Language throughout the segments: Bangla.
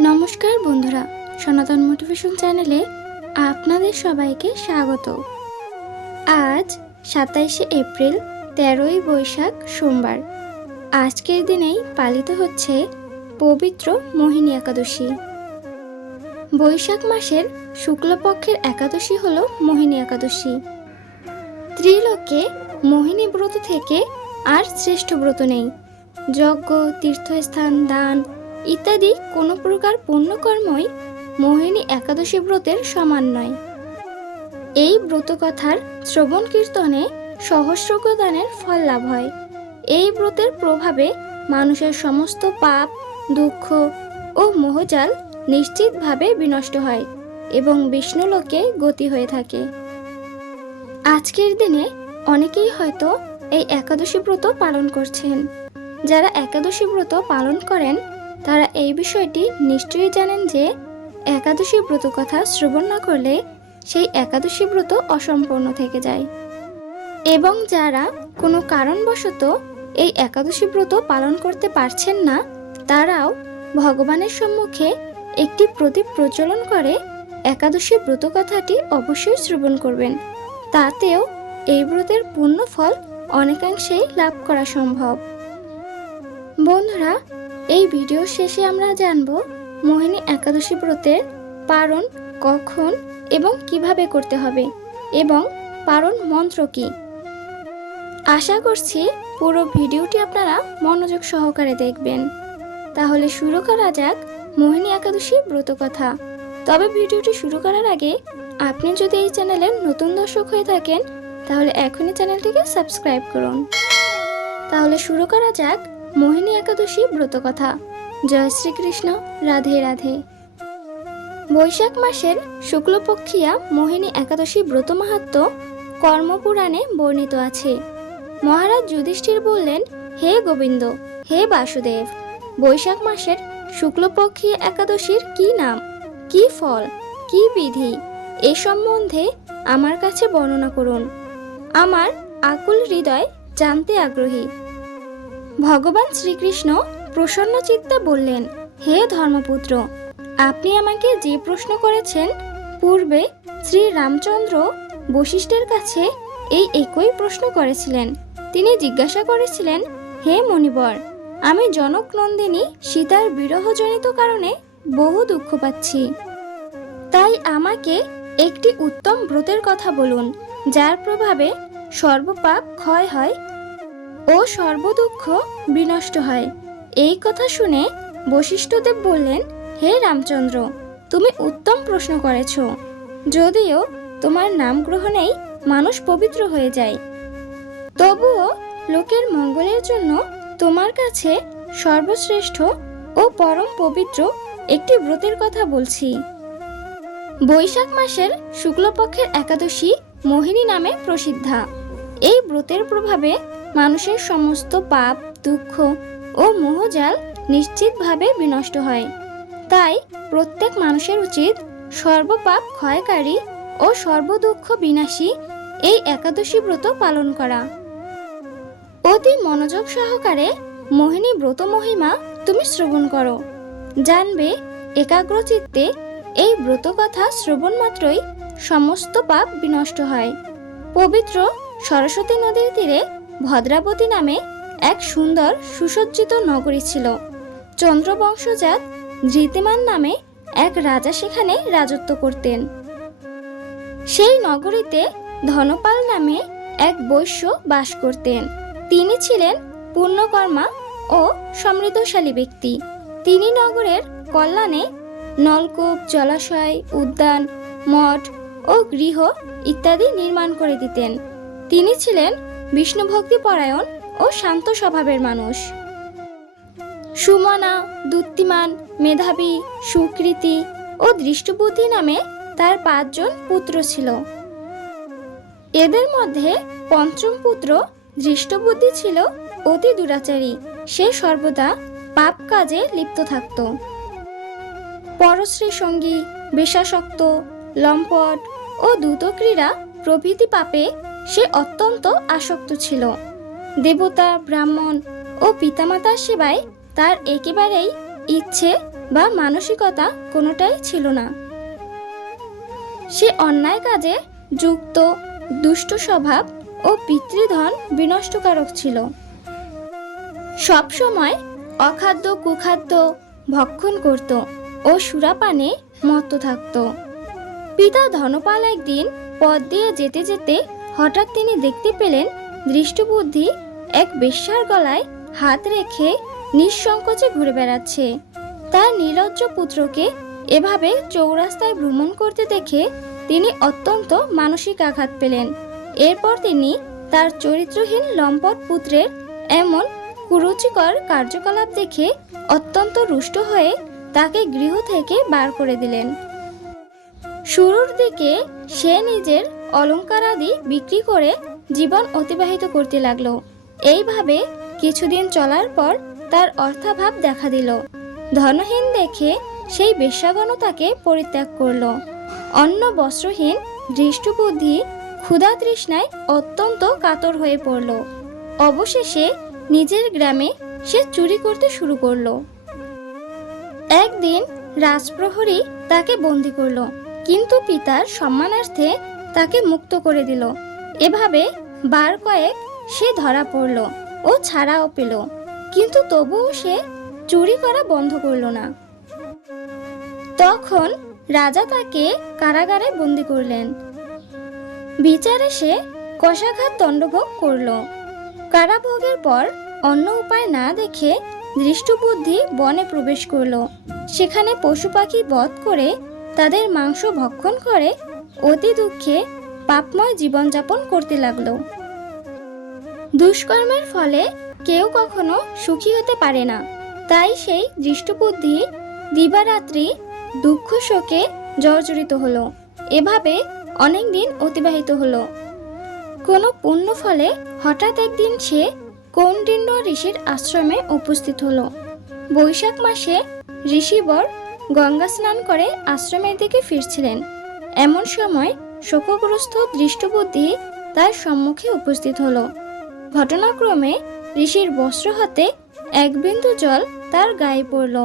নমস্কার বন্ধুরা, সনাতন মোটিভেশন চ্যানেলে আপনাদের সবাইকে স্বাগত। আজ 27শে এপ্রিল, 13ই বৈশাখ, সোমবার। আজকের দিনেই পালিত হচ্ছে পবিত্র মোহিনী একাদশী। বৈশাখ মাসের শুক্লপক্ষের একাদশী হল মোহিনী একাদশী। ত্রিলোকে মোহিনী ব্রত থেকে আর শ্রেষ্ঠ ব্রত নেই। যজ্ঞ, তীর্থস্থান, দান ইত্যাদি কোনো প্রকার পুণ্যকর্মই মোহিনী একাদশী ব্রতের সমান নয়। এই ব্রতকথার শ্রবণ কীর্তনে সহস্রজ্ঞ দানের ফল লাভ হয়। এই ব্রতের প্রভাবে মানুষের সমস্ত পাপ, দুঃখ ও মোহজাল নিশ্চিতভাবে বিনষ্ট হয় এবং বিষ্ণুলোকে গতি হয়ে থাকে। আজকের দিনে অনেকেই হয়তো এই একাদশী ব্রত পালন করছেন। যারা একাদশী ব্রত পালন করেন তারা এই বিষয়টি নিশ্চয়ই জানেন যে একাদশী ব্রত কথা শ্রবণ না করলে সেই একাদশী ব্রত অসম্পূর্ণ থেকে যায়। এবং যারা কোনো কারণবশত এই একাদশী ব্রত পালন করতে পারছেন না, তারাও ভগবানের সম্মুখে একটি প্রদীপ প্রজ্বলন করে একাদশী ব্রত কথাটি অবশ্যই শ্রবণ করবেন। তাতেও এই ব্রতের পূর্ণ ফল অনেকাংশেই লাভ করা সম্ভব। বন্ধুরা, এই ভিডিও শেষে আমরা জানব মোহিনী একাদশী ব্রতের পারণ কখন এবং কিভাবে করতে হবে এবং পারণ মন্ত্র কি। আশা করছি পুরো ভিডিওটি আপনারা মনোযোগ সহকারে দেখবেন। তাহলে শুরু করা যাক মোহিনী একাদশী ব্রত কথা। তবে ভিডিওটি শুরু করার আগে আপনি যদি এই চ্যানেলের নতুন দর্শক হয়ে থাকেন তাহলে এখনই চ্যানেলটিকে সাবস্ক্রাইব করুন। তাহলে শুরু করা যাক মোহিনী একাদশী ব্রত কথা। জয় শ্রীকৃষ্ণ, রাধে রাধে। বৈশাখ মাসের শুক্লপক্ষিয়া মোহিনী একাদশী ব্রত মাহাত্ম্য কর্মপুরাণে বর্ণিত আছে। মহারাজ যুধিষ্ঠির বললেন, হে গোবিন্দ, হে বাসুদেব, বৈশাখ মাসের শুক্লপক্ষী একাদশীর কি নাম, কি ফল, কি বিধি এ সম্বন্ধে আমার কাছে বর্ণনা করুন। আমার আকুল হৃদয় জানতে আগ্রহী। ভগবান শ্রীকৃষ্ণ প্রসন্ন চিত্তে বললেন, হে ধর্মপুত্র, আপনি আমাকে যে প্রশ্ন করেছেন, পূর্বে শ্রী রামচন্দ্র বশিষ্ঠের কাছে এই একই প্রশ্ন করেছিলেন। তিনি জিজ্ঞাসা করেছিলেন, হে মণিবর, আমি জনক নন্দিনী সীতার বিরহজনিত কারণে বহু দুঃখ পাচ্ছি। তাই আমাকে একটি উত্তম ব্রতের কথা বলুন, যার প্রভাবে সর্বপাপ ক্ষয় হয় ও সর্বদুঃখ বিনষ্ট হয়। এই কথা শুনে বশিষ্ঠদেব বললেন, হে রামচন্দ্র, তুমি উত্তম প্রশ্ন করেছ। যদিও তোমার নাম গ্রহণেই মানুষ পবিত্র হয়ে যায়, তবুও লোকের মঙ্গলের জন্য তোমার কাছে সর্বশ্রেষ্ঠ ও পরম পবিত্র একটি ব্রতের কথা বলছি। বৈশাখ মাসের শুক্লপক্ষের একাদশী মোহিনী নামে প্রসিদ্ধা। এই ব্রতের প্রভাবে মানুষের সমস্ত পাপ, দুঃখ ও মোহজাল নিশ্চিতভাবে বিনষ্ট হয়। তাই প্রত্যেক মানুষের উচিত সর্বপাপ ক্ষয়কারী ও সর্বদুঃখ বিনাশী এই একাদশী ব্রত পালন করা। অতি মনোযোগ সহকারে মোহিনী ব্রত মহিমা তুমি শ্রবণ করো। জানবে একাগ্রচিত্তে এই ব্রত কথা শ্রবণ মাত্রই সমস্ত পাপ বিনষ্ট হয়। পবিত্র সরস্বতী নদীর তীরে ভদ্রাবতী নামে এক সুন্দর সুসজ্জিত নগরী ছিল। চন্দ্রবংশজাত ধৃতিমান নামে এক রাজা সেখানে রাজত্ব করতেন। সেই নগরীতে ধনপাল নামে এক বৈশ্য বাস করতেন। তিনি ছিলেন পুণ্যকর্মা ও সমৃদ্ধশালী ব্যক্তি। তিনি নগরের কল্যাণে নলকূপ, জলাশয়, উদ্যান, মঠ ও গৃহ ইত্যাদি নির্মাণ করে দিতেন। তিনি ছিলেন বিষ্ণুভক্তি পরায়ণ ও শান্ত স্বভাবের মানুষ। সুমনা, দ্যুতিমান, মেধাবী, সুকৃতি ও দৃষ্টবুদ্ধি নামে তার 5 জন পুত্র ছিল। এদের মধ্যে পঞ্চম পুত্র দৃষ্টবুদ্ধি ছিল অতি দুরাচারী। সে সর্বদা পাপ কাজে লিপ্ত থাকত। পরশ্রী সঙ্গী, বেশাসক্ত, লম্পট ও দ্রুতক্রীড়া প্রভৃতি পাপে সে অত্যন্ত আসক্ত ছিল। দেবতা, ব্রাহ্মণ ও পিতামাতার সেবায় তার একেবারেই ইচ্ছে বা মানসিকতা কোনোটাই ছিল না। সে অন্যায় কাজে যুক্ত, দুষ্ট স্বভাব ও পিতৃধন বিনষ্টকারক ছিল। সবসময় অখাদ্য কুখাদ্য ভক্ষণ করত ও সুরাপানে মত্ত থাকত। পিতা ধনপাল একদিন পথ দিয়ে যেতে যেতে হঠাৎ তিনি দেখতে পেলেন দৃষ্টবুদ্ধি এক বেশ্যার গলায় হাত রেখে নিঃসংকোচে ঘুরে বেড়াচ্ছে। তার নির্লজ্জ পুত্রকে এভাবে চৌরাস্তায় ভ্রমণ করতে দেখে তিনি অত্যন্ত মানসিক আঘাত পেলেন। এরপর তিনি তার চরিত্রহীন লম্পট পুত্রের এমন কুরুচিকর কার্যকলাপ দেখে অত্যন্ত রুষ্ট হয়ে তাকে গৃহ থেকে বার করে দিলেন। শুরুর দিকে সে নিজের অলংকারাদি বিক্রি করে জীবন অতিবাহিত করতে লাগলো। এইভাবে কিছুদিন চলার পর তার অর্থাভাব দেখা দিল। ধনহীন দেখে সেই বেশ্যাগণ তাকে পরিত্যাগ করলো। অন্ন বস্ত্রহীন দৃষ্টবুদ্ধি ক্ষুধা তৃষ্ণায় অত্যন্ত কাতর হয়ে পড়ল। অবশেষে নিজের গ্রামে সে চুরি করতে শুরু করলো। একদিন রাজপ্রহরী তাকে বন্দী করলো, কিন্তু পিতার সম্মানার্থে তাকে মুক্ত করে দিল। এভাবে বার কয়েক সে ধরা পড়ল ও ছাড়াও পেল, কিন্তু তবুও সে চুরি করা বন্ধ করলো না। তখন রাজা তাকে কারাগারে বন্দী করলেন। বিচারে সে কষাঘাত দণ্ডভোগ করল। কারাভোগের পর অন্য উপায় না দেখে দৃষ্টবুদ্ধি বনে প্রবেশ করলো। সেখানে পশু পাখি বধ করে তাদের মাংস ভক্ষণ করে অতি দুঃখে পাপময় জীবনযাপন করতে লাগলো। দুষ্কর্মের ফলে কেউ কখনো সুখী হতে পারে না, তাই সেই দৃষ্টবুদ্ধি দিবারাত্রি দুঃখ শোকে জর্জরিত হলো। এভাবে অনেক দিন অতিবাহিত হলো। কোনো পুণ্য ফলে হঠাৎ একদিন সে কৌণ্ডিন্য ঋষির আশ্রমে উপস্থিত হলো। বৈশাখ মাসে ঋষিবর গঙ্গা স্নান করে আশ্রমের দিকে ফিরছিলেন। এমন সময় শোকগ্রস্ত দৃষ্টবুদ্ধি তার সম্মুখে উপস্থিত হলো। ঘটনাক্রমে ঋষির বস্ত্র হাতে এক বিন্দু জল তার গায়ে পড়ল।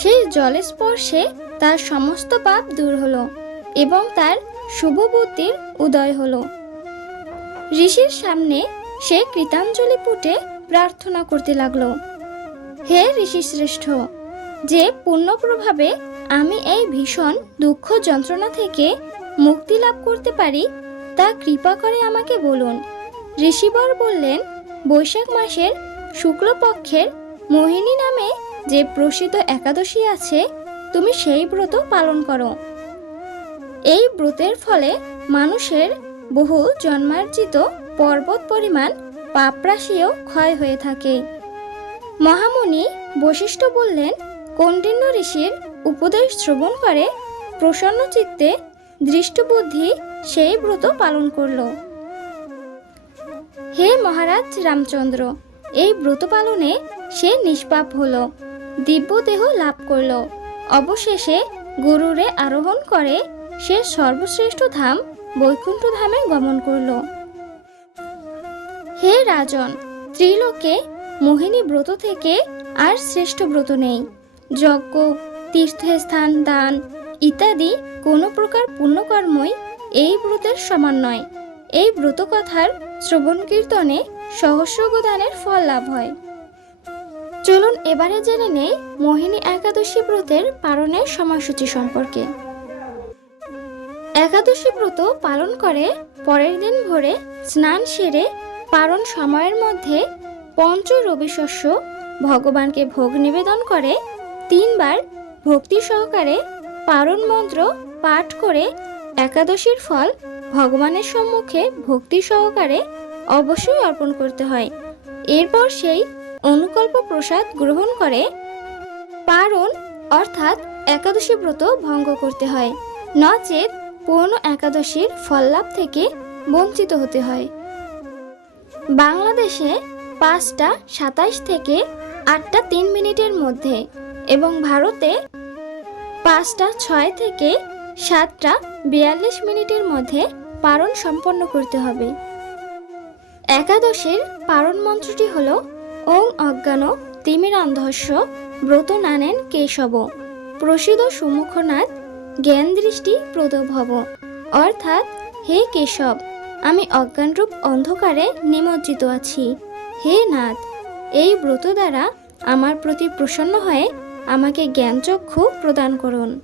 সেই জলের স্পর্শে তার সমস্ত পাপ দূর হলো এবং তার শুভ বুদ্ধির উদয় হলো। ঋষির সামনে সে কৃতাঞ্জলি পুটে প্রার্থনা করতে লাগলো, হে ঋষি শ্রেষ্ঠ, যে পুণ্য প্রভাবে আমি এই ভীষণ দুঃখ যন্ত্রণা থেকে মুক্তি লাভ করতে পারি তা কৃপা করে আমাকে বলুন। ঋষিবর বললেন, বৈশাখ মাসের শুক্লপক্ষের মোহিনী নামে যে প্রসিদ্ধ একাদশী আছে, তুমি সেই ব্রত পালন করো। এই ব্রতের ফলে মানুষের বহু জন্মার্জিত পর্বত পরিমাণ পাপরাশিও ক্ষয় হয়ে থাকে। মহামুনি বশিষ্ঠ বললেন, কৌণ্ডিন্য ঋষির উপদেশ শ্রবণ করে প্রসন্ন চিত্তে দৃষ্টবুদ্ধি সেই ব্রত পালন করল। হে মহারাজ রামচন্দ্র, এই ব্রত পালনে সে নিষ্পাপ হলো, দিব্য দেহ লাভ করল। অবশেষে গরুরে আরোহণ করে সে সর্বশ্রেষ্ঠ ধাম বৈকুণ্ঠ ধামে গমন করল। হে রাজন, ত্রিলোকে মোহিনী ব্রত থেকে আর শ্রেষ্ঠ ব্রত নেই। যজ্ঞ, তীর্থস্থান, দান ইত্যাদি কোনো প্রকার পুণ্যকর্মই এই ব্রতের সমান নয়। এই ব্রত কথার শ্রবণ কীর্তনে সহস্র দানের ফল লাভ হয়। চলুন এবারে জেনে নেই মোহিনী একাদশী ব্রতের পালনের সময়সূচি সম্পর্কে। একাদশী ব্রত পালন করে পরের দিন ভোরে স্নান সেরে পারণ সময়ের মধ্যে পঞ্চ রবি শস্য ভগবানকে ভোগ নিবেদন করে 3 বার ভক্তি সহকারে পারণ মন্ত্র পাঠ করে একাদশীর ফল ভগবানের সম্মুখে ভক্তি সহকারে অবশ্যই অর্পণ করতে হয়। এরপর সেই অনুকল্প প্রসাদ গ্রহণ করে পারণ অর্থাৎ একাদশী ব্রত ভঙ্গ করতে হয়, নচেত পূর্ণ একাদশীর ফল লাভ থেকে বঞ্চিত হতে হয়। বাংলাদেশে 5টা 27 থেকে 8টা 3 মিনিটের মধ্যে এবং ভারতে 5টা 6 থেকে 7টা 42 মিনিটের মধ্যে পারণ সম্পন্ন করতে হবে। একাদশীর পারণ মন্ত্রটি হল ওং অজ্ঞান তিমিরান্ধস্য ব্রত নানেন কেশব, প্রসিদ সুমুখনাথ, জ্ঞান দৃষ্টি প্রদভব। অর্থাৎ, হে কেশব, আমি অজ্ঞানরূপ অন্ধকারে নিমজ্জিত আছি। হে নাথ, এই ব্রত দ্বারা আমার প্রতি প্রসন্ন হয়ে আমাকে জ্ঞানচক্ষু প্রদান করুন।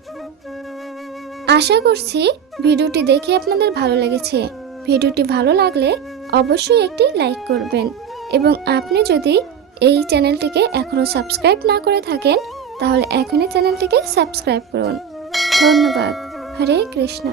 আশা করছি ভিডিওটি দেখে আপনাদের ভালো লেগেছে। ভিডিওটি ভালো লাগলে অবশ্যই একটি লাইক করবেন এবং আপনি যদি এই চ্যানেলটিকে এখনও সাবস্ক্রাইব না করে থাকেন তাহলে এখনই চ্যানেলটিকে সাবস্ক্রাইব করুন। ধন্যবাদ। হরে কৃষ্ণ।